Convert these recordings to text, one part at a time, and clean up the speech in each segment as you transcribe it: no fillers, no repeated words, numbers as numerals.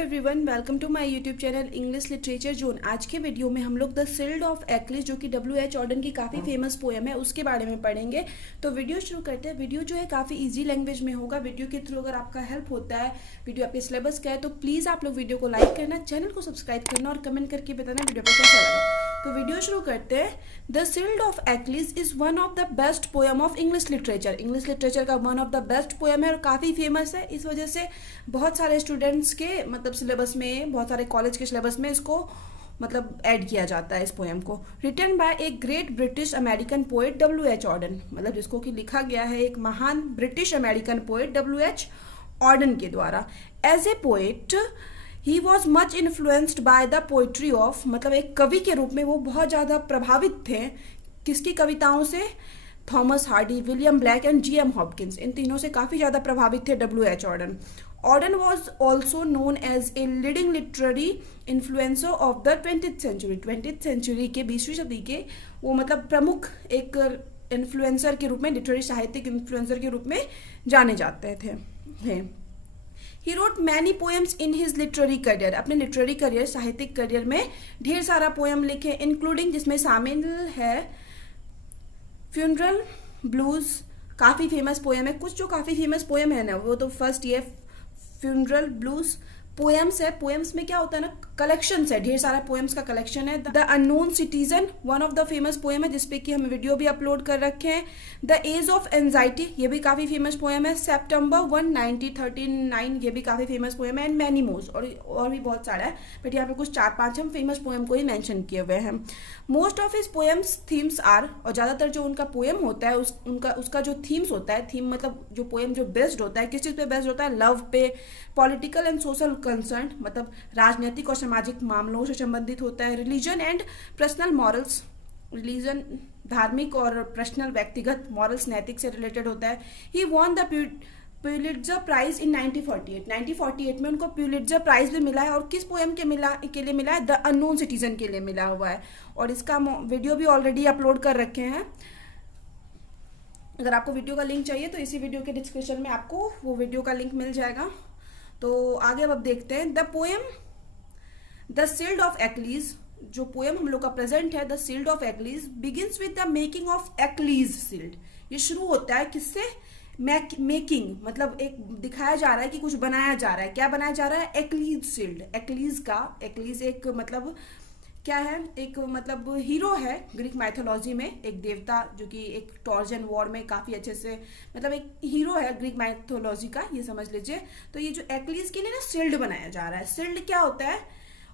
Everyone, welcome to my YouTube channel English literature zone. आज के video में हम लोग द सिल्ड ऑफ एक्लिस, जो कि W.H. ऑर्डन की काफ़ी फेमस पोएम है, उसके बारे में पढ़ेंगे। तो वीडियो शुरू करते हैं। वीडियो जो है काफ़ी इजी लैंग्वेज में होगा। वीडियो के थ्रू अगर आपका हेल्प होता है, वीडियो आपके सिलेबस का है, तो प्लीज़ आप लोग वीडियो को लाइक करना, चैनल को सब्सक्राइब करना और कमेंट करके बताना वीडियो पर कैसा लगा। तो वीडियो शुरू करते हैं। The shield of Achilles is one of the best poem of English literature. English literature का one of the best poem है और काफ़ी फेमस है। इस वजह से बहुत सारे स्टूडेंट्स के मतलब सिलेबस में, बहुत सारे कॉलेज के सिलेबस में इसको मतलब ऐड किया जाता है इस पोएम को। Written by a great British American poet W.H. Auden, मतलब जिसको कि लिखा गया है एक महान British American poet W.H. Auden के द्वारा। As a poet he was much influenced by the poetry of, मतलब एक कवि के रूप में वो बहुत ज़्यादा प्रभावित थे किसकी कविताओं से? Thomas Hardy, William Blake and G.M. Hopkins. इन तीनों से काफ़ी ज़्यादा प्रभावित थे W.H. Auden. Auden was also known as a leading literary influencer of the 20th century. 20th century के 20वीं सदी के वो मतलब प्रमुख एक इन्फ्लुएंसर के रूप में, लिटरेरी साहित्यिक इन्फ्लुएंसर के रूप में जाने जाते थे। He wrote many poems in his literary career. अपने लिटरेरी करियर, साहित्यिक करियर में ढेर सारा पोएम लिखे, इंक्लूडिंग जिसमें शामिल है फ्यूनरल ब्लूज, काफ़ी फेमस पोएम है। कुछ जो काफ़ी फेमस पोएम है ना, वो तो फर्स्ट ये फ्यूनरल ब्लूज पोएम्स है। पोएम्स में क्या होता है ना, कलेक्शन है, ढेर सारा पोएम्स का कलेक्शन है। The unknown citizen one of the famous poem है, जिसपे कि हम वीडियो भी अपलोड कर रखे हैं। द एज ऑफ एंजाइटी, ये भी काफ़ी फेमस पोएम है। सेप्टेम्बर 1 1939, ये भी काफ़ी फेमस पोएम है। एंड मैनी मोर्स, और भी बहुत सारा है, बट यहाँ पे कुछ 4-5 हम फेमस पोएम को ही मेंशन किए हुए हैं। Most of his poems themes are, और ज़्यादातर जो उनका पोएम होता है उसका जो थीम्स होता है, थीम मतलब जो पोएम जो बेस्ड होता है, किस चीज़ पे बेस्ड होता है? लव पे, पॉलिटिकल एंड सोशल कंसर्न, मतलब राजनीतिक और सामाजिक मामलों से संबंधित होता है। Religion and personal morals, religion धार्मिक और पर्सनल व्यक्तिगत मॉरल्स नैतिक से रिलेटेड होता है। He won the प्यूलिट्जर prize in 1948। 1948 में उनको प्यूलिट्जर प्राइज भी मिला है। और किस पोएम के लिए मिला है? द अननोन सिटीजन के लिए मिला हुआ है। और इसका वीडियो भी ऑलरेडी अपलोड कर रखे हैं। अगर आपको वीडियो का लिंक चाहिए तो इसी वीडियो के डिस्क्रिप्शन में आपको वो वीडियो का लिंक मिल जाएगा। तो आगे अब देखते हैं। The poem the shield of Achilles, जो पोएम हम लोग का प्रेजेंट है, the shield of Achilles begins with the making of Achilles shield. ये शुरू होता है किससे? मेकिंग, मतलब एक दिखाया जा रहा है कि कुछ बनाया जा रहा है। क्या बनाया जा रहा है? Achilles sealed. एक्लिस एक मतलब क्या है? एक मतलब हीरो है ग्रीक माइथोलॉजी में, एक देवता जो कि एक ट्रोजन वॉर में काफ़ी अच्छे से मतलब एक हीरो है ग्रीक माइथोलॉजी का, ये समझ लीजिए। तो ये जो एक्लिस के लिए ना सिल्ड बनाया जा रहा है। सिल्ड क्या होता है?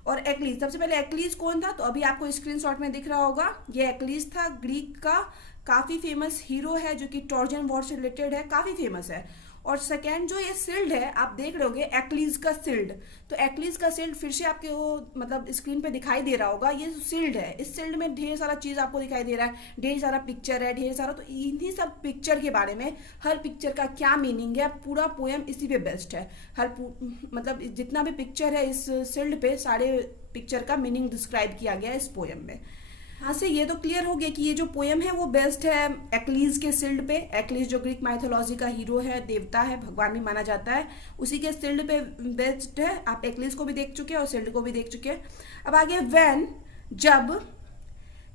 और एक्लिस, सबसे पहले एक्लिस कौन था? तो अभी आपको स्क्रीनशॉट में दिख रहा होगा, ये एक्लिस था, ग्रीक का काफ़ी फेमस हीरो है जो कि ट्रोजन वॉर से रिलेटेड है, काफ़ी फेमस है। और सेकेंड जो ये सिल्ड है, आप देख रहे होगे एक्लिस का सिल्ड। तो एक्लिस का सिल्ड फिर से आपके वो मतलब स्क्रीन पे दिखाई दे रहा होगा, ये सिल्ड है। इस सिल्ड में ढेर सारा चीज़ आपको दिखाई दे रहा है, ढेर सारा पिक्चर है, ढेर सारा। तो इन्हीं सब पिक्चर के बारे में, हर पिक्चर का क्या मीनिंग है, पूरा पोएम इसी पे बेस्ड है। मतलब जितना भी पिक्चर है इस सिल्ड पे, सारे पिक्चर का मीनिंग डिस्क्राइब किया गया है इस पोएम में। हाँ से ये तो क्लियर हो गया कि ये जो पोएम है वो बेस्ड है एक्लिस के सिल्ड पे। एक्लिस जो ग्रीक माइथोलॉजी का हीरो है, देवता है, भगवान भी माना जाता है, उसी के सिल्ड पे बेस्ड है। आप एक्लिस को भी देख चुके हैं और सिल्ड को भी देख चुके हैं। अब आगे व्हेन, जब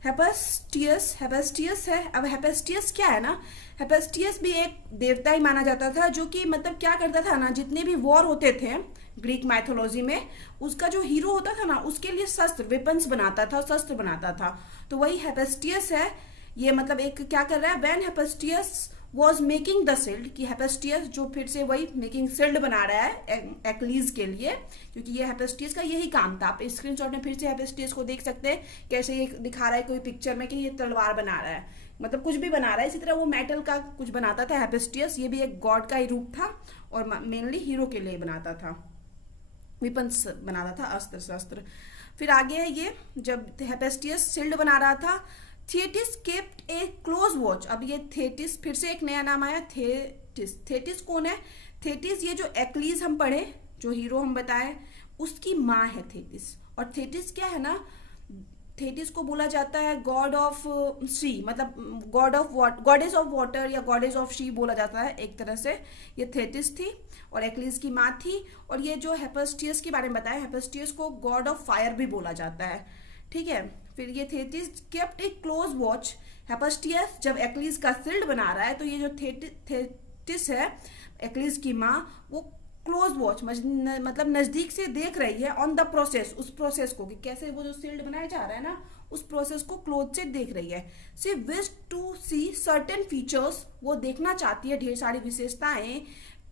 हेफेस्टियस है। अब हेफेस्टियस क्या है ना, हेफेस्टियस भी एक देवता ही माना जाता था, जो कि मतलब क्या करता था ना, जितने भी वॉर होते थे ग्रीक माइथोलॉजी में, उसका जो हीरो होता था ना, उसके लिए शस्त्र, वेपन्स बनाता था, शस्त्र बनाता था। तो वही हेफेस्टियस है। ये मतलब एक क्या कर रहा है? When Hephaestus was making the shield, कि हेफेस्टियस जो फिर से वही मेकिंग सिल्ड बना रहा है एक्लिस के लिए, क्योंकि ये हेफेस्टियस का यही काम था। आप स्क्रीनशॉट में फिर से हेफेस्टियस को देख सकते हैं, कैसे ये दिखा रहा है कोई पिक्चर में कि ये तलवार बना रहा है, मतलब कुछ भी बना रहा है। इसी तरह वो मेटल का कुछ बनाता था हेफेस्टियस, ये भी एक गॉड का ही रूप था और मेनली हीरो के लिए बनाता था, वेपन्स बनाता था, अस्त्र शस्त्र। फिर आगे है ये, जब हेफेस्टियस सिल्ड बना रहा था, Thetis kept a close watch. अब ये थेटिस फिर से एक नया नाम आया, थेटिस कौन है? थेटिस ये जो एक्लिस हम पढ़े, जो हीरो हम बताए, उसकी माँ है थेटिस। और थेटिस क्या है ना, थेटिस को बोला जाता है गॉड ऑफ सी, मतलब गॉडेस ऑफ वाटर या गॉडेस ऑफ सी बोला जाता है एक तरह से। ये थेटिस थी और एक्लिस की माँ थी। और ये जो हेफेस्टियस के बारे में बताया, हेफेस्टियस को गॉड ऑफ फायर भी बोला जाता है, ठीक है। फिर ये Thetis kept a close watch. Hephaestus जब एक्लिस का शील्ड बना रहा है तो ये जो थेटिस है एक्लिस की माँ, वो क्लोज वॉच मतलब नजदीक से देख रही है ऑन द प्रोसेस, उस प्रोसेस को कि कैसे वो जो शील्ड बनाया जा रहा है ना, उस प्रोसेस को क्लोज से देख रही है। She wish to see certain features, वो देखना चाहती है ढेर सारी विशेषताएं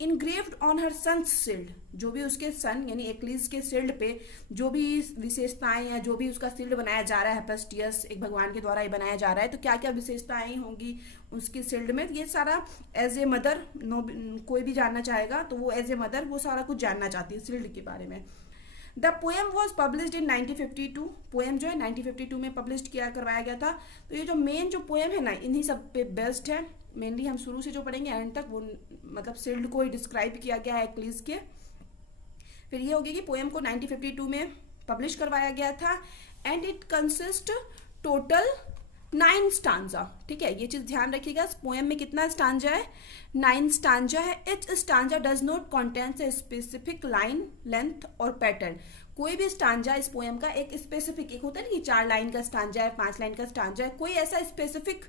engraved on her son's shield, जो भी उसके सन यानी एक्लिस के शील्ड पे जो भी विशेषताएं या जो भी उसका शील्ड बनाया जा रहा है, हेफेस्टियस एक भगवान के द्वारा ही बनाया जा रहा है, तो क्या क्या विशेषताएं होंगी उसके शील्ड में, ये सारा एज ए मदर कोई भी जानना चाहेगा तो वो एज ए मदर वो सारा कुछ जानना चाहती है शील्ड के बारे में। The poem was published in 1952। Poem जो है 1952 में पब्लिश करवाया गया था। तो ये जो मेन जो पोएम है ना, इन्हीं सब पे बेस्ड है। मेनली हम शुरू से जो पढ़ेंगे एंड तक वो मतलब शील्ड को ही डिस्क्राइब किया गया है एक्लिस के। फिर ये होगी कि पोएम को 1952 में पब्लिश करवाया गया था and it consist total 9 stanza, ठीक है। ये चीज ध्यान रखिएगा, पोएम में कितना स्टांजा है, 9 स्टांजा है। Etch stanza does not contains a specific line length और पैटर्न। कोई भी स्टांजा इस पोएम का एक स्पेसिफिक, एक होता है ना कि 4 लाइन का स्टांजा है, 5 लाइन का स्टांजा है, कोई ऐसा स्पेसिफिक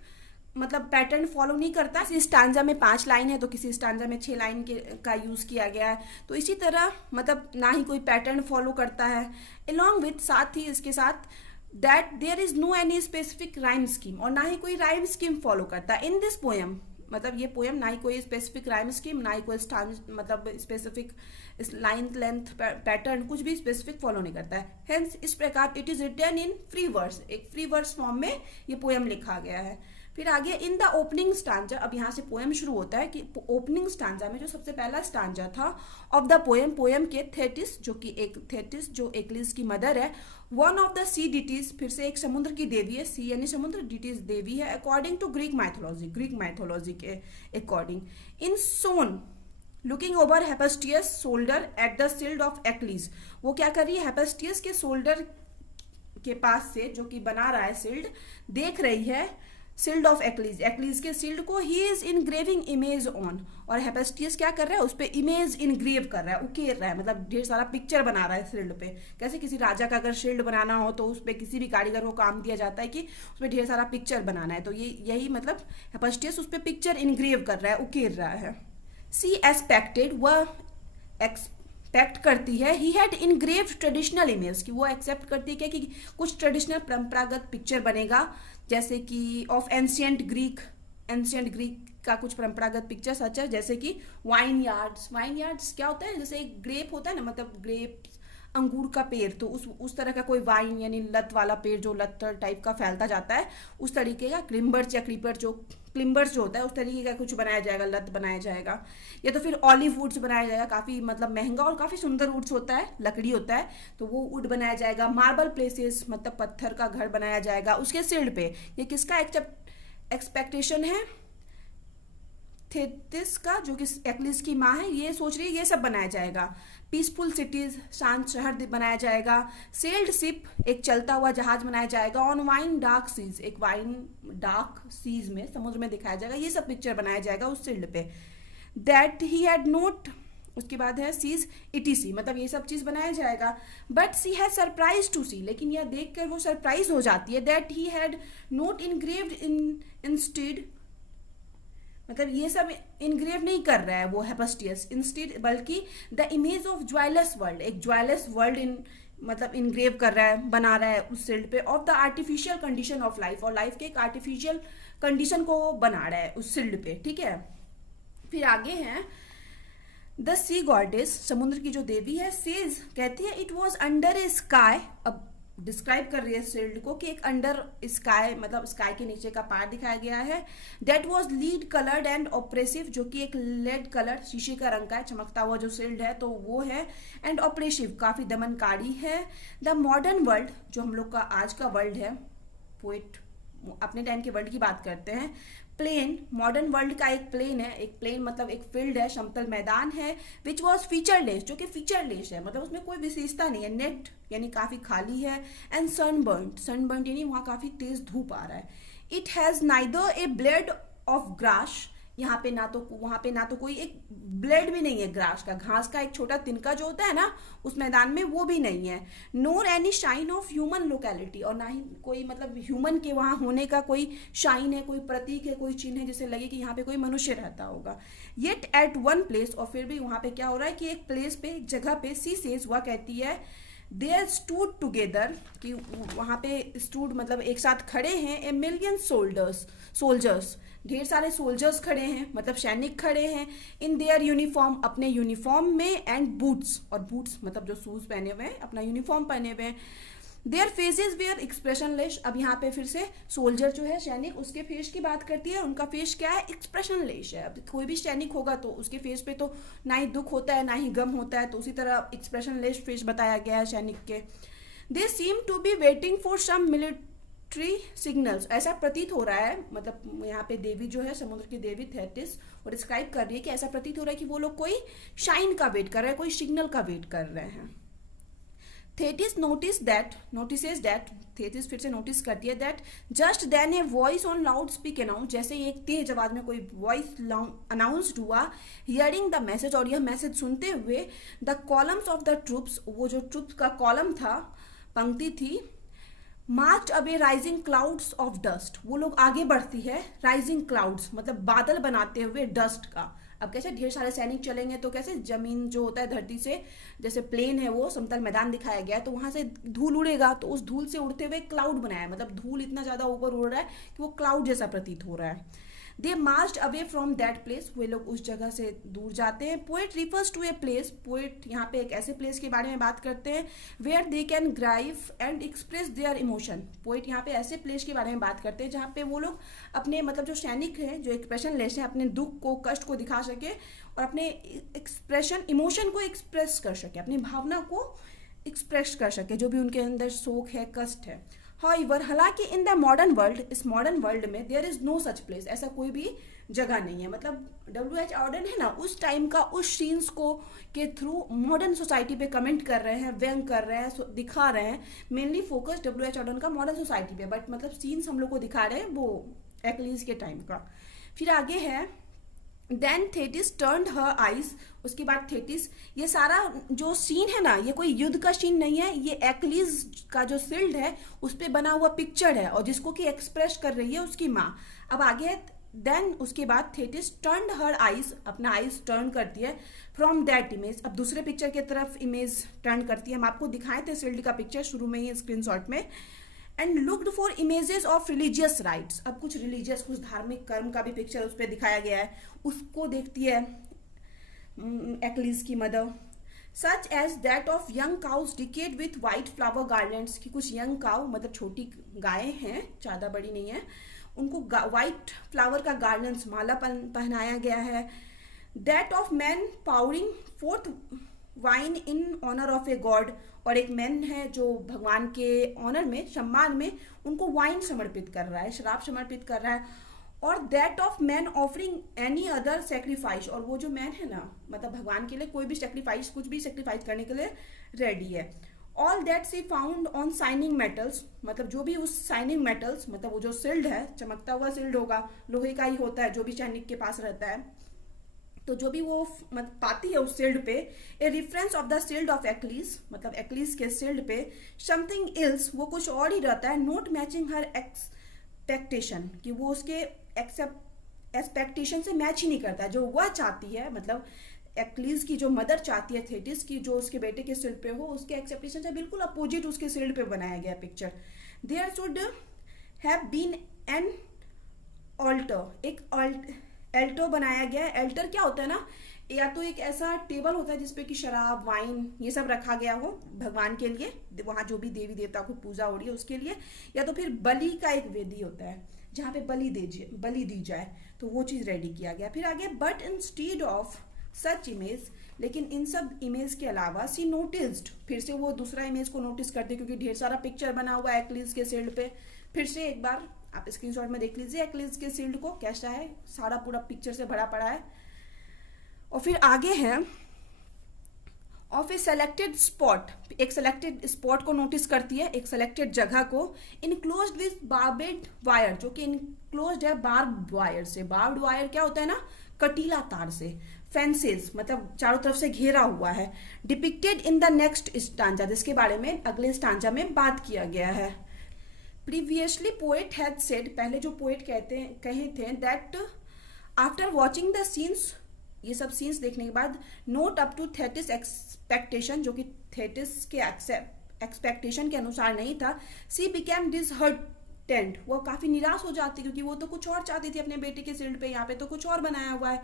मतलब पैटर्न फॉलो नहीं करता। किसी स्टांजा में 5 लाइन है तो किसी स्टांजा में 6 लाइन का यूज किया गया है, तो इसी तरह मतलब ना ही कोई पैटर्न फॉलो करता है। अलॉन्ग विथ, साथ ही इसके साथ, that there is no any specific rhyme scheme, और ना ही कोई राइम स्कीम फॉलो करता इन दिस पोएम। मतलब ये पोएम ना ही कोई स्पेसिफिक राइम स्कीम, ना ही कोई मतलब स्पेसिफिक लाइन लेंथ पैटर्न, कुछ भी स्पेसिफिक फॉलो नहीं करता है। हेंस इस प्रकार it is written in free verse, एक फ्री वर्स फॉर्म में ये पोएम लिखा गया है। फिर आगे इन द ओपनिंग स्टांजा, अब यहाँ से पोएम शुरू होता है कि ओपनिंग स्टांजा में जो सबसे पहला स्टांजा था ऑफ द पोएम, पोएम के थेटिस जो कि एक थेटिस जो एक्लिस की मदर है, one of the sea deities, फिर से एक समुद्र की देवी है, सी यानी समुद्र, डिटीज देवी है, अकॉर्डिंग टू ग्रीक माइथोलॉजी के according, in son looking over Hephaestus shoulder at the shield of Achilles. वो क्या कर रही है, हेफेस्टियस के शोल्डर के पास से जो कि बना रहा है शील्ड, देख रही है शील्ड ऑफ एक्लिस, एक्लिस के शील्ड को। He is engraving image on, और हेफेस्टियस क्या कर रहा है, उस पर इमेज इनग्रेव कर रहा है, उकेर रहा है, मतलब ढेर सारा पिक्चर बना रहा है शील्ड पे। कैसे किसी राजा का अगर शील्ड बनाना हो तो उस पर किसी भी कारीगर को काम दिया जाता है कि उस पर ढेर सारा पिक्चर बनाना है, तो ये यही मतलब हेफेस्टियस उस पर पिक्चर इनग्रेव कर रहा है, उकेर रहा है। सी एक्सपेक्टेड, वह एक्सपेक्ट करती है, he had engraved traditional image, कि वो एक्सेप्ट करती है कि कुछ ट्रेडिशनल परंपरागत पिक्चर बनेगा, जैसे कि ऑफ एंशियंट ग्रीक का कुछ परंपरागत पिक्चर सच है, जैसे कि वाइन यार्ड्स क्या होता है, जैसे एक ग्रेप होता है ना, मतलब ग्रेप अंगूर का पेड़, तो उस तरह का कोई वाइन यानी लत वाला पेड़ जो लत टाइप का फैलता जाता है, उस तरीके का क्लिम्बर्स या क्लिम्बर्स जो होता है उस तरीके का कुछ बनाया जाएगा, लत बनाया जाएगा। या तो फिर ऑलिव वुड्स बनाया जाएगा, काफ़ी मतलब महंगा और काफ़ी सुंदर वुड्स होता है, लकड़ी होता है, तो वो वुड बनाया जाएगा। मार्बल प्लेसेस मतलब पत्थर का घर बनाया जाएगा उसके शील्ड पे। ये किसका एक्सपेक्टेशन है, थेटिस का, जो कि एक्लिस की माँ है, ये सोच रही है ये सब बनाया जाएगा। पीसफुल सिटीज, शांत शहर बनाया जाएगा। सेल्ड शिप, एक चलता हुआ जहाज बनाया जाएगा। ऑन वाइन डार्क सीज, एक वाइन डार्क सीज में, समुद्र में दिखाया जाएगा। ये सब पिक्चर बनाया जाएगा उस शील्ड पे। दैट ही हैड नोट, उसके बाद है सीज इटीसी, मतलब ये सब चीज बनाया जाएगा। But she has surprise to see, लेकिन यह देख कर वो सरप्राइज हो जाती है। That he had not engraved instead, मतलब ये सब इनग्रेव नहीं कर रहा है वो हेफेस्टियस, इंस्टेड बल्कि the image of jewels world, एक ज्वेलस वर्ल्ड मतलब इनग्रेव कर रहा है, बना रहा है उस शील्ड पे। Of the artificial condition of life, और लाइफ के एक आर्टिफिशियल कंडीशन को बना रहा है उस शील्ड पे, ठीक है। फिर आगे है द सी गॉडेस, समुद्र की जो देवी है, सेज कहती है it was under A sky, अब डिस्क्राइब कर रही है शील्ड को कि एक अंडर स्काई मतलब स्काई के नीचे का पार्ट दिखाया गया है। That was lead coloured and oppressive, जो कि एक लेड कलर शीशे का रंग का है, चमकता हुआ जो शील्ड है तो वो है। एंड ऑपरेसिव, काफी दमनकारी है। द मॉडर्न वर्ल्ड, जो हम लोग का आज का वर्ल्ड है, पोएट अपने टाइम के वर्ल्ड की बात करते हैं, प्लेन, मॉडर्न वर्ल्ड का एक प्लेन है, एक प्लेन मतलब एक फील्ड है, समतल मैदान है, विच वॉज फीचरलेस, जो कि फीचरलेस है, मतलब उसमें कोई विशेषता नहीं है, नेट यानी काफी खाली है, एंड सनबर्न, सनबर्न यानी वहाँ काफी तेज धूप आ रहा है। It has neither A blade of grass, यहाँ पे ना तो वहां पे ना तो कोई एक ब्लेड भी नहीं है ग्रास का, घास का एक छोटा तिनका जो होता है ना उस मैदान में, वो भी नहीं है। Nor any shine of human locality, और ना ही कोई मतलब ह्यूमन के वहां होने का कोई शाइन है, कोई प्रतीक है, कोई चिन्ह है जिससे लगे कि यहाँ पे कोई मनुष्य रहता होगा। येट एट वन प्लेस, और फिर भी वहां पे क्या हो रहा है कि एक प्लेस पे, एक जगह पे, सी सेज, वह कहती है, देयर स्टूड टुगेदर, कि वहां पे स्टूड मतलब एक साथ खड़े हैं, ए मिलियन सोल्जर्स, ढेर सारे सोल्जर्स खड़े हैं, मतलब सैनिक खड़े हैं, इन देयर यूनिफॉर्म, अपने यूनिफॉर्म में, एंड बूट्स, और बूट्स मतलब जो शूज पहने हुए हैं, अपना यूनिफॉर्म पहने हुए हैं। देयर फेसेस वेयर एक्सप्रेशनलेस, अब यहाँ पे फिर से सोल्जर जो है सैनिक, उसके फेस की बात करती है, उनका फेस क्या है, एक्सप्रेशनलेस है। अब कोई भी सैनिक होगा तो उसके फेस पे तो ना ही दुख होता है ना ही गम होता है, तो उसी तरह एक्सप्रेशनलेस फेस बताया गया है सैनिक के। They seem to be waiting for some military signals, ऐसा प्रतीत हो रहा है, मतलब यहाँ पे देवी जो है, समुद्र की देवी थेटिस, वो डिस्क्राइब कर रही है कि ऐसा प्रतीत हो रहा है कि वो लोग कोई शाइन का वेट कर रहे हैं, कोई सिग्नल का वेट कर रहे हैं। थेटिस नोटिसेस दैट, थेटिस फिर से नोटिस करती है, that just then a voice on loud speak announce, जैसे एक तेज आवाज में कोई वॉइस अनाउंस्ड हुआ, हियरिंग द मैसेज, और यह मैसेज सुनते हुए, the columns of the troops, वो जो ट्रूप्स का कॉलम था, पंक्ति थी, march away rising clouds of dust, वो लोग आगे बढ़ती है, राइजिंग क्लाउड्स मतलब बादल बनाते हुए डस्ट का। अब कैसे ढेर सारे सैनिक चलेंगे तो कैसे जमीन जो होता है धरती से, जैसे प्लेन है वो समतल मैदान दिखाया गया है, तो वहां से धूल उड़ेगा, तो उस धूल से उड़ते हुए क्लाउड बनाया है, मतलब धूल इतना ज्यादा ऊपर उड़ रहा है कि वो क्लाउड जैसा प्रतीत हो रहा है। They marched away from that place, वे लोग उस जगह से दूर जाते हैं। Poet refers to a place, poet यहाँ पे एक ऐसे प्लेस के बारे में बात करते हैं, where they can grieve and express their emotion, poet यहाँ पे ऐसे प्लेस के बारे में बात करते हैं जहाँ पे वो लोग अपने मतलब जो सैनिक हैं, जो एक्सप्रेशनलेस हैं, अपने दुख को, कष्ट को दिखा सके और अपने एक्सप्रेशन, इमोशन को एक्सप्रेस कर सके, अपनी भावना को एक्सप्रेस कर सके, जो भी उनके अंदर शोक है, कष्ट है। However, हालांकि इन द मॉडर्न वर्ल्ड, इस मॉडर्न वर्ल्ड में there is no such place, ऐसा कोई भी जगह नहीं है। मतलब W.H. Auden है ना, उस टाइम का उस सीन्स को के थ्रू मॉडर्न सोसाइटी पे कमेंट कर रहे हैं, व्यंग कर रहे हैं, दिखा रहे हैं, मेनली फोकस W.H. Auden का मॉडर्न सोसाइटी पे, बट मतलब सीन्स हम लोग को दिखा रहे हैं वो एक्लीज के टाइम का। फिर आगे है, then Thetis turned her eyes, उसके बाद थेटिस, ये सारा जो सीन है ना, ये कोई युद्ध का सीन नहीं है, ये एक्लीज का जो शील्ड है उस पर बना हुआ पिक्चर है, और जिसको कि एक्सप्रेस कर रही है उसकी माँ। अब आगे है, देन उसके बाद थेटिस टर्न्ड हर आइज, अपना आइज टर्न करती है, फ्रॉम दैट इमेज, अब दूसरे पिक्चर की तरफ इमेज टर्न करती है। हम आपको दिखाए थे शील्ड का पिक्चर शुरू में ही स्क्रीनशॉट में, and looked for images of religious rights, अब कुछ रिलीजियस, कुछ धार्मिक कर्म का भी पिक्चर उस पर दिखाया गया है, उसको देखती है एक्लीज की mother. Such as that of young cows decked with white flower garlands, की कुछ यंग काउ मतलब छोटी गायें हैं, ज़्यादा बड़ी नहीं है, उनको वाइट फ्लावर का गार्लैंड्स, माला पहनाया गया है। That of man pouring forth wine in honour of a god, और एक मैन है जो भगवान के ऑनर में, सम्मान में उनको वाइन समर्पित कर रहा है, शराब समर्पित कर रहा है। और that of man offering any other sacrifice, और वो जो मैन है ना, मतलब भगवान के लिए कोई भी सेक्रीफाइस, कुछ भी सेक्रीफाइस करने के लिए रेडी है। All that she found on shining metals, मतलब जो भी उस शाइनिंग मेटल्स, मतलब वो जो शील्ड है, चमकता हुआ शील्ड होगा, लोहे का ही होता है जो भी सैनिक के पास रहता है, तो जो भी वो पाती है उस शील्ड पे, a reference of the shield of Achilles, मतलब एक्लीज के शील्ड पे, समथिंग एल्स, वो कुछ और ही रहता है, नॉट मैचिंग हर एक्सपेक्टेशन, कि वो उसके एक्सपेक्टेशन से मैच ही नहीं करता, जो वह चाहती है, मतलब एक्लीज की जो मदर चाहती है थेटिस की, जो उसके बेटे के शील्ड पे हो, उसके एक्सपेक्टेशन से बिल्कुल अपोजिट उसके शील्ड पे बनाया गया picture. There should have been an altar, एक एल्टो बनाया गया है। एल्टर क्या होता है ना, या तो एक ऐसा टेबल होता है जिसपे कि शराब, वाइन, ये सब रखा गया हो भगवान के लिए, वहां जो भी देवी देवता को पूजा हो रही है उसके लिए, या तो फिर बलि का एक वेदी होता है जहाँ पे बलि दी जाए, तो वो चीज रेडी किया गया। फिर आगे, but instead of such image, लेकिन इन सब इमेज के अलावा, सी नोटिस्ड, फिर से वो दूसरा इमेज को नोटिस करते, क्योंकि ढेर सारा पिक्चर बना हुआ है एक्लीज के शील्ड पे, फिर से एक बार आप स्क्रीनशॉट में देख लीजिए एक्लिज के शील्ड को कैसा है, सारा पूरा पिक्चर से भरा पड़ा है। और फिर आगे है ऑफ ए सेलेक्टेड स्पॉट, एक सेलेक्टेड स्पॉट को नोटिस करती है, एक सेलेक्टेड जगह को, इनक्लोज्ड विथ बार्बेड वायर, जो कि इनक्लोज्ड है बार्ब वायर से। बार्ब वायर क्या होता है ना, कटीला तार से। फेंसेस मतलब चारों तरफ से घेरा हुआ है। Depicted in the next stanza, जिसके बारे में अगले स्टांजा में बात किया गया है। प्रीवियसली पोएट हैड सेड, पहले जो पोएट कहे थे, that after watching the scenes, ये सब सीन्स देखने के बाद, not up to Thetis expectation, जो कि थेटिस के एक्सपेक्टेशन के अनुसार नहीं था, सी बिकेम डिसहर्टेंड, वो काफी निराश हो जाती, क्योंकि वो तो कुछ और चाहती थी अपने बेटे के शील्ड पे, यहाँ पे तो कुछ और बनाया हुआ है।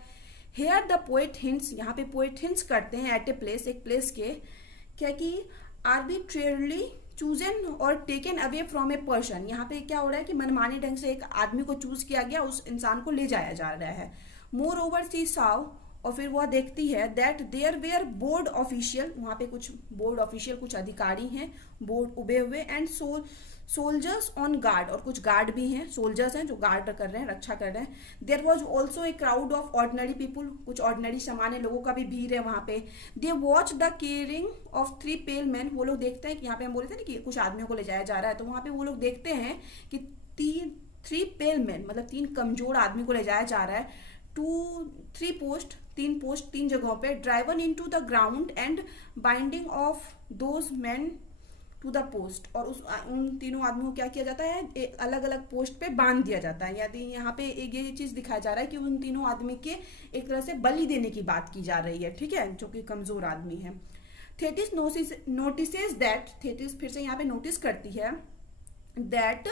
हेयर द पोएट हिंट्स, यहाँ पे पोएट हिंट्स करते हैं एट ए प्लेस, एक प्लेस के, क्या कि आर्बिट्रेरली चूजन और taken away from a person, यहाँ पे क्या हो रहा है कि मनमाने ढंग से एक आदमी को चूज किया गया, उस इंसान को ले जाया जा रहा है। मोर ओवर सी साव, और फिर वह देखती है that there were board official, वहाँ पे कुछ बोर्ड ऑफिशियल, कुछ अधिकारी हैं बोर्ड उबे हुए, एंड सोल्जर्स ऑन गार्ड, और कुछ गार्ड भी हैं, सोल्जर्स हैं जो गार्ड कर रहे हैं, रक्षा कर रहे हैं। There was also a crowd of ordinary people, कुछ ऑर्डिनरी सामान्य लोगों का भी भीड़ है वहाँ पे। They watch the carrying of 3 pale man, वो लोग देखते हैं कि यहाँ पे हम बोले थे ना कि कुछ आदमियों को ले जाया जा रहा है, तो वहाँ पे वो लोग देखते हैं कि 3 पेल मैन मतलब 3 कमजोर आदमी को ले जाया जा रहा है। 3 पोस्ट 3 जगहों पे, driven into the ground and binding of those man to the post, और उन तीनों आदमियों को क्या किया जाता है, अलग अलग पोस्ट पे बांध दिया जाता है। यदि यहाँ पे एक ये चीज दिखाया जा रहा है कि उन तीनों आदमी के एक तरह से बलि देने की बात की जा रही है, ठीक है, जो कि कमजोर आदमी है। थेटिस नोटिसेस दैट, थेटिस फिर से यहाँ पे नोटिस करती है that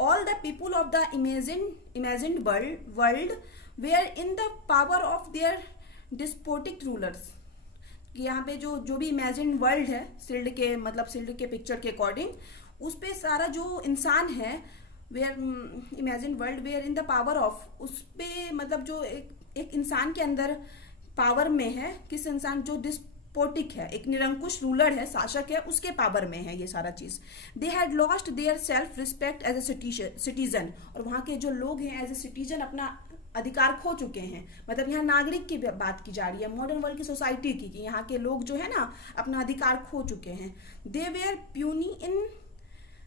all the people of the imagined world were in the power of their despotic rulers, यहाँ पे जो भी इमेजिन वर्ल्ड है शील्ड के, मतलब शील्ड के पिक्चर के अकॉर्डिंग, उस पे सारा जो इंसान है, were imagine world were in the power of, उस पे मतलब जो एक इंसान के अंदर पावर में है, किस इंसान, जो डिस्पोटिक है, एक निरंकुश रूलर है, शासक है, उसके पावर में है ये सारा चीज। They had lost their self respect as a citizen, और वहाँ के जो लोग हैं एज ए सिटीजन अपना अधिकार खो चुके हैं, मतलब यहाँ नागरिक की बात की जा रही है, मॉडर्न वर्ल्ड की सोसाइटी की, कि यहाँ के लोग जो है ना अपना अधिकार खो चुके हैं। They were puny in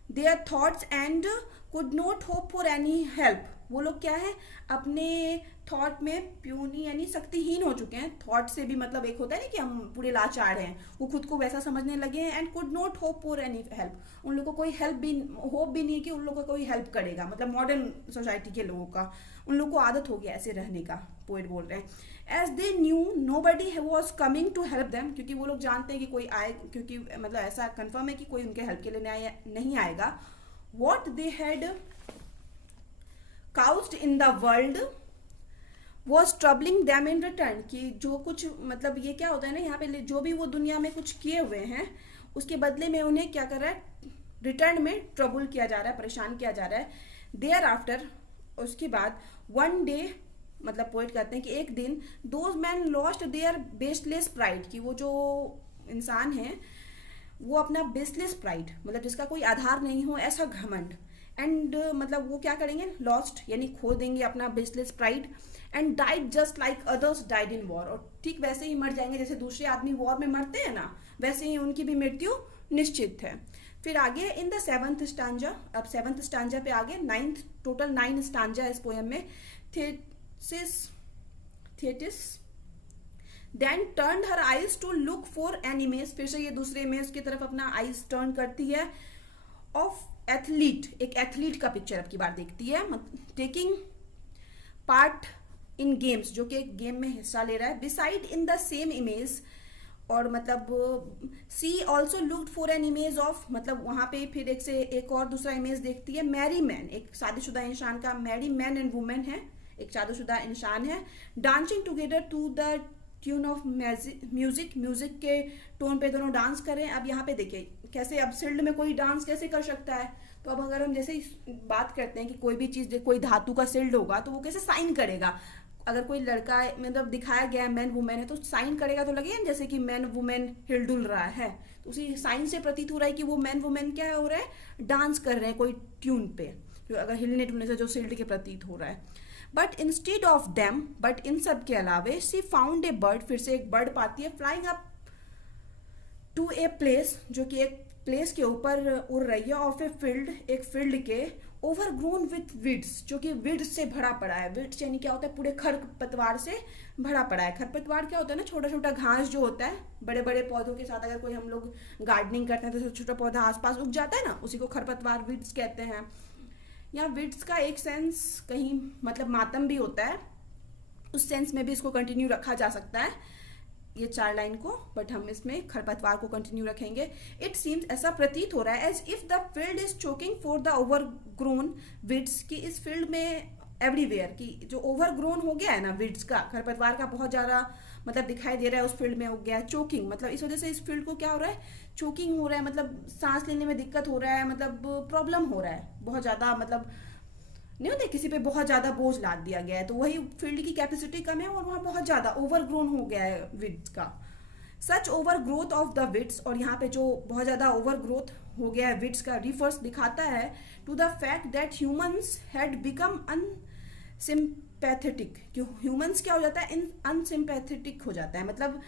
their thoughts and could not hope for any help, वो लोग क्या है अपने थॉट में प्यूनी यानी शक्तिहीन हो चुके हैं। थॉट से भी मतलब एक होता है ना कि हम पूरे लाचार हैं, वो खुद को वैसा समझने लगे हैं। And could not hope for any help, उन लोगों को कोई हेल्प भी, होप भी नहीं कि उन लोगों को कोई हेल्प करेगा, मतलब मॉडर्न सोसाइटी के लोगों का, उन लोगों को आदत हो गया ऐसे रहने का, पोएट बोल रहे हैं। As they knew nobody was coming to help them, क्योंकि वो लोग जानते हैं कि कोई आए, क्योंकि मतलब ऐसा कंफर्म है कि कोई उनके हेल्प के लिए नहीं आएगा। What they had caused in the world was troubling them in return, कि जो कुछ मतलब ये क्या होता है ना, यहाँ पे जो भी वो दुनिया में कुछ किए हुए हैं उसके बदले में उन्हें क्या कर रहा है, रिटर्न में ट्रबल किया जा रहा है, परेशान किया जा रहा है। देयर आफ्टर, उसके बाद, वन डे मतलब पोएट कहते हैं कि एक दिन, those man lost their baseless pride, कि वो जो इंसान है वो अपना बेसलेस प्राइड मतलब जिसका कोई आधार नहीं हो ऐसा घमंड, एंड मतलब वो क्या करेंगे, लॉस्ट यानी खो देंगे अपना baseless pride, and died just like others died in war, और ठीक वैसे ही मर जाएंगे जैसे दूसरे आदमी वॉर में मरते हैं ना, वैसे ही उनकी भी मृत्यु निश्चित है। फिर आगे इन द 7th स्टांजा, अब 7th स्टांजा पे आगे, 9th, टोटल 9 स्टांजा इस पोएम में। Thetis then turn her eyes to look for an image, फिर से ये दूसरे इमेज की तरफ अपना आइज टर्न करती है, ऑफ एथलीट, एक एथलीट का पिक्चर अब की बार देखती है, टेकिंग पार्ट इन गेम्स, जो कि एक गेम में हिस्सा ले रहा है। Beside in the same image, और मतलब she also looked for an image of, मतलब वहां पे फिर एक और दूसरा इमेज देखती है, मैरी मैन, एक शादीशुदा इंसान का, मैरी मैन एंड वुमेन है, एक शादीशुदा इंसान है, dancing together to the tune of music के टोन पे दोनों डांस कर रहे हैं। अब यहाँ पे देखिए कैसे, अब शील्ड में कोई डांस कैसे कर सकता है, तो अब अगर हम जैसे बात करते हैं कि कोई भी चीज, कोई धातु का शील्ड होगा तो वो कैसे साइन करेगा, अगर कोई लड़का मतलब दिखाया गया है मैन वुमेन है तो साइन करेगा तो लगेगा जैसे कि मैन वुमेन हिलडुल रहा है, तो उसी साइन से प्रतीत हो रहा है कि वो मैन वुमेन क्या हो रहा है, डांस कर रहे हैं कोई ट्यून पे, जो अगर हिलने डुलने से जो शील्ड के प्रतीत हो रहा है। But instead of them, but in सब के अलावे, शी फाउंड ए बर्ड, फिर से एक बर्ड पाती है, flying up to a place, जो कि एक प्लेस के ऊपर उड़ रही है, ऑफ ए फील्ड, एक फील्ड के, ओवरग्रोन विथ वीड्स, जो कि वीड्स से भरा पड़ा है। वीड्स यानी क्या होता है, पूरे खरपतवार से भरा पड़ा है। खरपतवार क्या होता है ना, छोटा छोटा घास जो होता है, बड़े बड़े पौधों के साथ अगर कोई हम लोग गार्डनिंग करते हैं तो छोटा छोटा पौधा आसपास उग जाता है ना, उसी को खरपतवार, वीड्स कहते हैं। यहाँ वीड्स का एक सेंस कहीं मतलब मातम भी होता है, उस सेंस में भी इसको कंटिन्यू रखा जा सकता है, ये 4 लाइन को, बट हम इसमें खरपतवार को कंटिन्यू रखेंगे। इट सीम्स, ऐसा प्रतीत हो रहा है, as if the field is choking for the overgrown weeds, की इस फील्ड में एवरीवेयर की जो ओवरग्रोन हो गया है ना वीड्स का, खरपतवार का बहुत ज्यादा मतलब दिखाई दे रहा है, उस फील्ड में हो गया है। चोकिंग मतलब इस वजह से इस फील्ड को क्या हो रहा है, चोकिंग हो रहा है, मतलब सांस लेने में दिक्कत हो रहा है, मतलब प्रॉब्लम हो रहा है बहुत ज्यादा, मतलब नहीं होते किसी पे बहुत ज्यादा बोझ लाद दिया गया है, तो वही फील्ड की कैपेसिटी कम है और वहाँ बहुत ज्यादा ओवरग्रोन हो गया है विड्स का। सच ओवर ग्रोथ ऑफ द विड्स, और यहाँ पे जो बहुत ज्यादा ओवर ग्रोथ हो गया है विड्स का, रिफर्स दिखाता है to the fact that humans had become unsympathetic, कि ह्यूमंस क्या हो जाता है, अनसिम्पैथेटिक हो जाता है, मतलब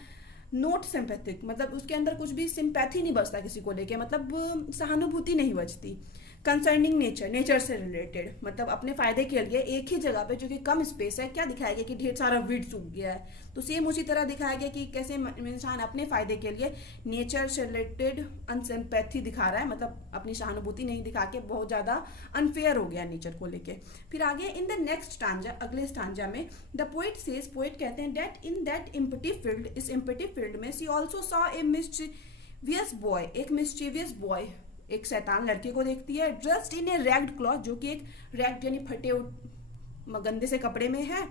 नॉट सिंपैथिक, मतलब उसके अंदर कुछ भी सिंपैथी नहीं बचता किसी को लेके, मतलब सहानुभूति नहीं बचती। कंसर्निंग नेचर, नेचर से रिलेटेड, मतलब अपने फायदे के लिए एक ही जगह पे जो कि कम स्पेस है, क्या दिखाया गया कि ढेर सारा वीड्स उग गया है, तो सेम उसी तरह दिखाया गया कि कैसे इंसान अपने फायदे के लिए नेचर से रिलेटेड अनसिम्पैथी दिखा रहा है, मतलब अपनी सहानुभूति नहीं दिखा के बहुत ज्यादा अनफेयर हो गया नेचर को लेके। फिर आगे इन द नेक्स्ट स्टांजा, अगले स्टांजा में द पोएट सेज, पोएट कहते हैं that in that empty field, इस एम्प्टी फील्ड में, she also saw a mischievous boy, एक मिस्चीवियस बॉय, एक शैतान लड़के को देखती है, dressed in a ragged cloth, जो कि एक रैग्ड यानी फटे गंदे से कपड़े में है।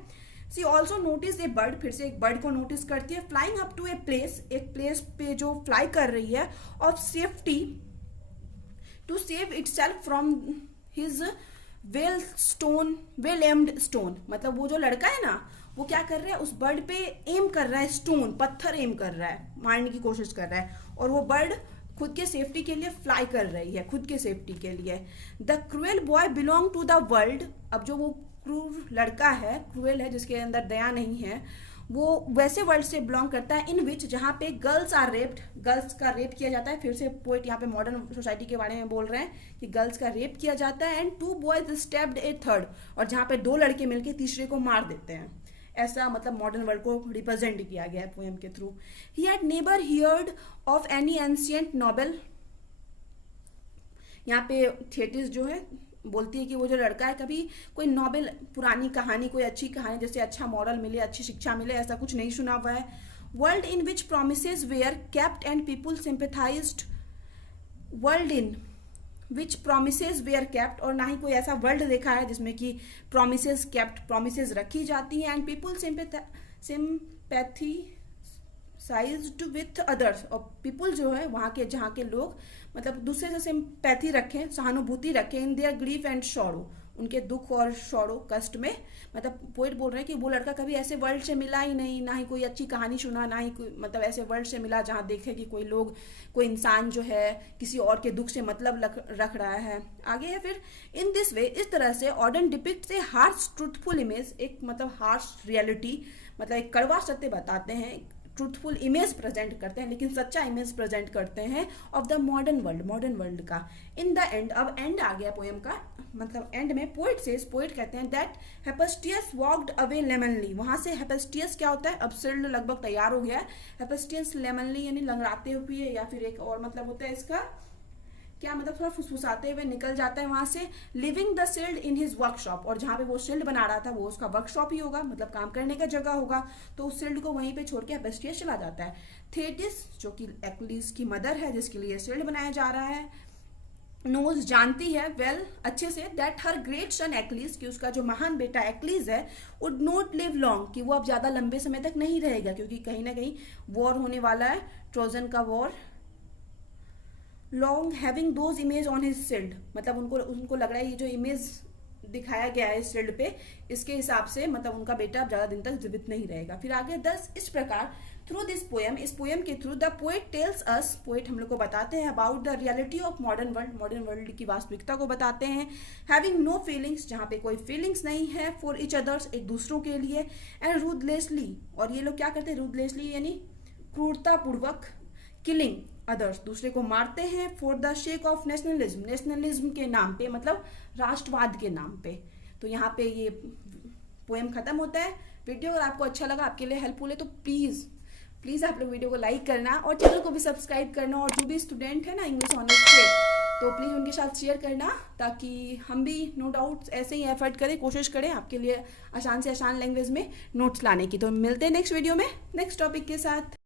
She also notice a bird, फिर से एक बर्ड को नोटिस करती है, flying up to a place, एक प्लेस पे जो फ्लाई कर रही है, of safety, to save itself from his well aimed stone, मतलब वो जो लड़का है ना, वो क्या कर रहा है, उस बर्ड पे एम कर रहा है, स्टोन, पत्थर एम कर रहा है, मारने की कोशिश कर रहा है, और वो बर्ड खुद के सेफ्टी के लिए फ्लाई कर रही है, खुद के सेफ्टी के लिए। The cruel boy belong to the world, अब जो वो क्रूर लड़का है, क्रूएल है, जिसके अंदर दया नहीं है, वो वैसे वर्ल्ड से बिलोंग करता है इन विच, जहाँ पे गर्ल्स आर रेप्ड, गर्ल्स का रेप किया जाता है। फिर से पोएट यहाँ पे मॉडर्न सोसाइटी के बारे में बोल रहे हैं कि गर्ल्स का रेप किया जाता है। And 2 boys stepped A third, और जहाँ पे 2 लड़के मिलके तीसरे को मार देते हैं, ऐसा मतलब मॉडर्न वर्ल्ड को रिप्रेजेंट किया गया है पोएम के through. He had never heard of any ancient novel, यहाँ पे थेटिस जो है बोलती है कि वो जो लड़का है कभी कोई नॉवेल, पुरानी कहानी, कोई अच्छी कहानी जैसे अच्छा मॉरल मिले, अच्छी शिक्षा मिले, ऐसा कुछ नहीं सुना हुआ है। World in which promises were kept and people sympathised, world in which promises were kept, और ना ही कोई ऐसा वर्ल्ड देखा है जिसमें कि प्रोमिसेस केप्ट, प्रोमिसेस रखी जाती हैं, एंड पीपुल सिंपैथाइज्ड विथ अदर्स, और पीपुल जो है वहाँ के, जहाँ के लोग मतलब दूसरे से सिंपैथी रखें, सहानुभूति रखें, इन देयर ग्रीफ एंड शॉरो, उनके दुख और शौरो, कष्ट में। मतलब पोएट बोल रहे हैं कि वो लड़का कभी ऐसे वर्ल्ड से मिला ही नहीं, ना ही कोई अच्छी कहानी सुना, ना ही कोई मतलब ऐसे वर्ल्ड से मिला जहाँ देखे कि कोई लोग, कोई इंसान जो है किसी और के दुख से मतलब रख रहा है। आगे है फिर, इन दिस वे, इस तरह से ऑर्डन डिपिक्ट्स ए हार्श ट्रूथफुल इमेज, एक मतलब हार्श रियलिटी, मतलब एक कड़वा सत्य बताते हैं, ट्रूथफुल इमेज प्रेजेंट करते हैं, लेकिन सच्चा इमेज प्रेजेंट करते हैं of the modern world, modern world का। इन द एंड, अब एंड आ गया पोएम का, मतलब एंड में पोएट सेज, पोएट कहते हैं दैट हेफेस्टियस वॉक्ड अवे लेमनली, वहां से हेफेस्टियस क्या होता है, अब शील्ड लगभग तैयार हो गया है, हेफेस्टियस लेमनली यानी लंगड़ाते हुए, या फिर एक और मतलब होता है इसका क्या मतलब, थोड़ा फुसफुसाते हुए निकल जाता है वहां से। Living the shield in his workshop, और जहाँ पे वो शील्ड बना रहा था वो उसका वर्कशॉप ही होगा, मतलब काम करने का जगह होगा, तो उस शील्ड को वहीं पे छोड़ के हेफेस्टियस चला जाता है। थेटिस जो कि एक्लीज की मदर है, जिसके लिए शील्ड बनाया जा रहा है, नोज जानती है वेल अच्छे से, that her great sun Achilles, कि उसका जो महान बेटा एक्लीज है, वुड नॉट लिव लॉन्ग, कि वो अब ज्यादा लंबे समय तक नहीं रहेगा, क्योंकि कहीं ना कहीं वॉर होने वाला है, ट्रोजन का war. Long having those image on his shield, मतलब उनको लग रहा है ये जो इमेज दिखाया गया है इस शील्ड पे, इसके हिसाब से मतलब उनका बेटा अब ज्यादा दिन तक जीवित नहीं रहेगा। फिर आगे दस इस प्रकार थ्रू दिस पोएम, इस पोएम के through the poet tells us, poet हम लोग को बताते हैं about the reality of modern world, modern world की वास्तविकता को बताते हैं। हैविंग नो फीलिंग्स, जहाँ पे कोई फीलिंग्स नहीं है, फॉर इच अदर्स, एक दूसरों के लिए, एंड रूथलेसली, और ये लोग क्या करते हैं रूथलेसली यानी क्रूरतापूर्वक, किलिंग अदर्स, दूसरे को मारते हैं, for the shake of nationalism, nationalism के नाम पे मतलब राष्ट्रवाद के नाम पे। तो यहाँ पे ये पोएम खत्म होता है। वीडियो अगर आपको अच्छा लगा, आपके लिए हेल्पफुल है, तो प्लीज़ आप लोग वीडियो को लाइक करना और चैनल को भी सब्सक्राइब करना, और जो भी स्टूडेंट है ना इंग्लिश ऑनर्स के, तो प्लीज़ उनके साथ शेयर करना, ताकि हम भी नो डाउट ऐसे ही एफर्ट करें, कोशिश करें आपके लिए आसान से आसान लैंग्वेज में नोट्स लाने की। तो मिलते हैं नेक्स्ट वीडियो में नेक्स्ट टॉपिक के साथ।